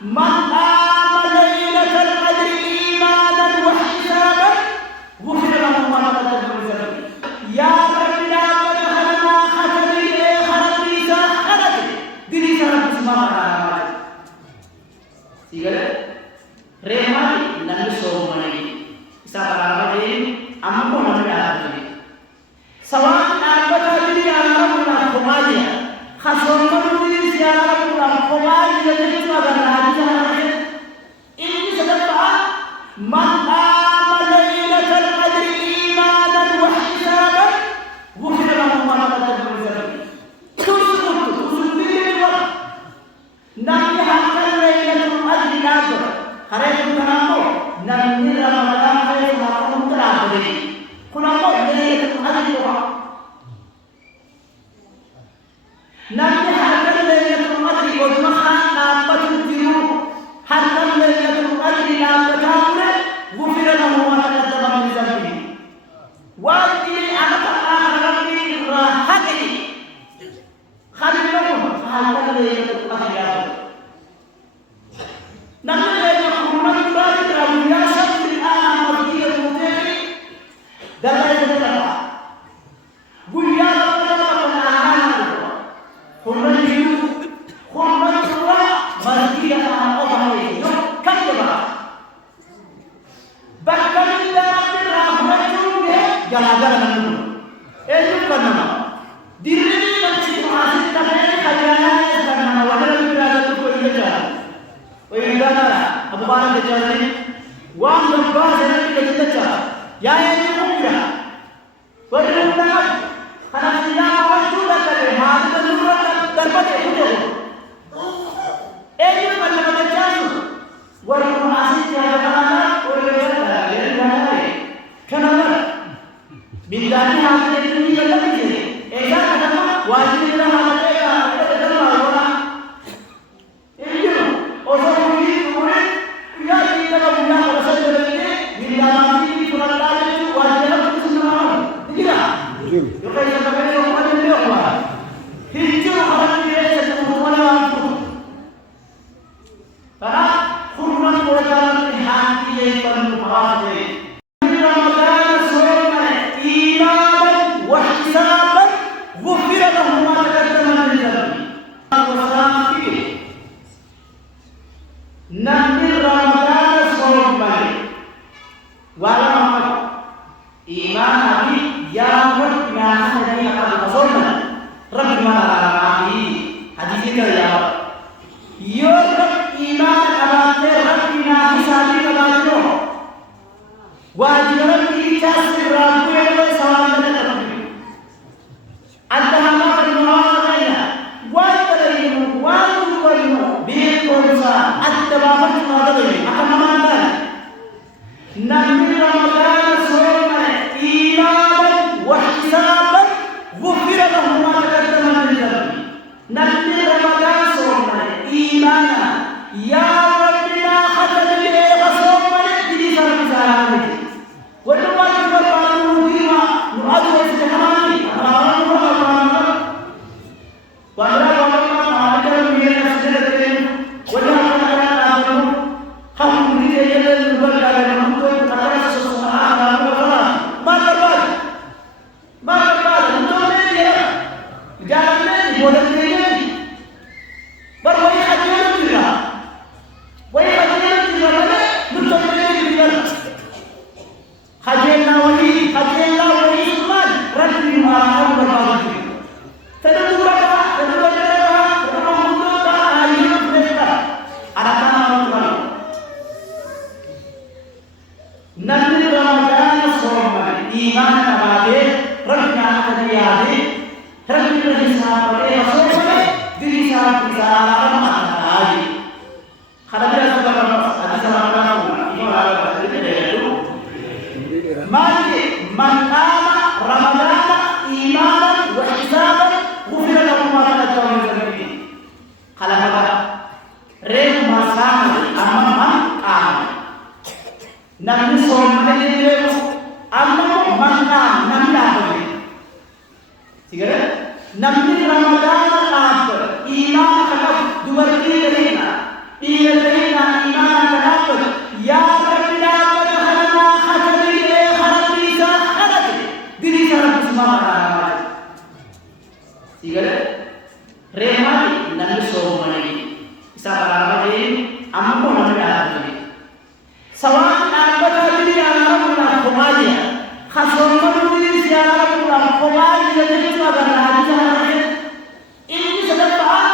من قام ليلة القدر إيمانا واحتسابا غفر له ما تقدم من ذنبه. يا رب لا تدخلنا ختم خلق ليسا خلق دليسا رب سبحانه وتعالى. Sigara remai nanti somai sabaraba jadi amko nanti ada jadi sawan apa tadi alam pun kemaja khasum pun di siaran pun kemaja jadi cuma ada hadis ini sedekah man amala lailatul qadri imanan wa ihtisaban ghufira lahu ma taqaddama min dhanbi. Terus nanti akan lailatul qadri nabar hari itu kenapa nanti Ramadan hari malam terakhir kenapa lailatul qadri nanti akan lailatul qadri wajmahan apa tujuh akan lailatul qadri nabar ghufira lahu ma taqaddama min dhanbi. Wajib anak rabbi rahati khalilum akan lailatul qadri nanti lagi kurang bagi ramunya sampai anak mati muteri dalam itu apa? Buya apa penahanan kurang hidup kurang tua mati anak orang itu kan coba bahkan dalam rahmat juga jalan-jalan dulu itu kan nama diri masih masih tapi kalian karena wadah berada di kuliah وإذا أبو بكر الجزائري وأم الباز الذي يتجه يا يمكن ورنا خلصنا وجود هذا النور دربته يده أي من يتجه ورنا أسير هذا ورنا كنمر من داني هذا الذي يتجه إذا كان واجب لنا هذا nanti Ramadan sombay wala iman nabi ya rabbi nasani akan sombay rabbi malami hadis itu ya yo rabbi iman abate rabbi nasani kabano wajib rabbi jasir rabbi wa salam rabbi antahama al-mu'amala wa tarimu wa tuqinu bi qursa at-tabaqat al-madani akan amankan nabi Ramadan soman iman wa ihtisaban ghufira lahu ma taqaddama min dhanbi. Nabi Ramadan soman iman ya rabbina khatam li soman di sarang sarang wa tuqalu wa bima nu'adu istihmani Nabi Ramadan apa? Iman kalau dua kali terima. Iya sigale remati nan so mani isa barabade ammo nan da sawa ambata dili arabuna khomalia khasom dili siarabuna khomalia jadi tu agar hadis ini sedekah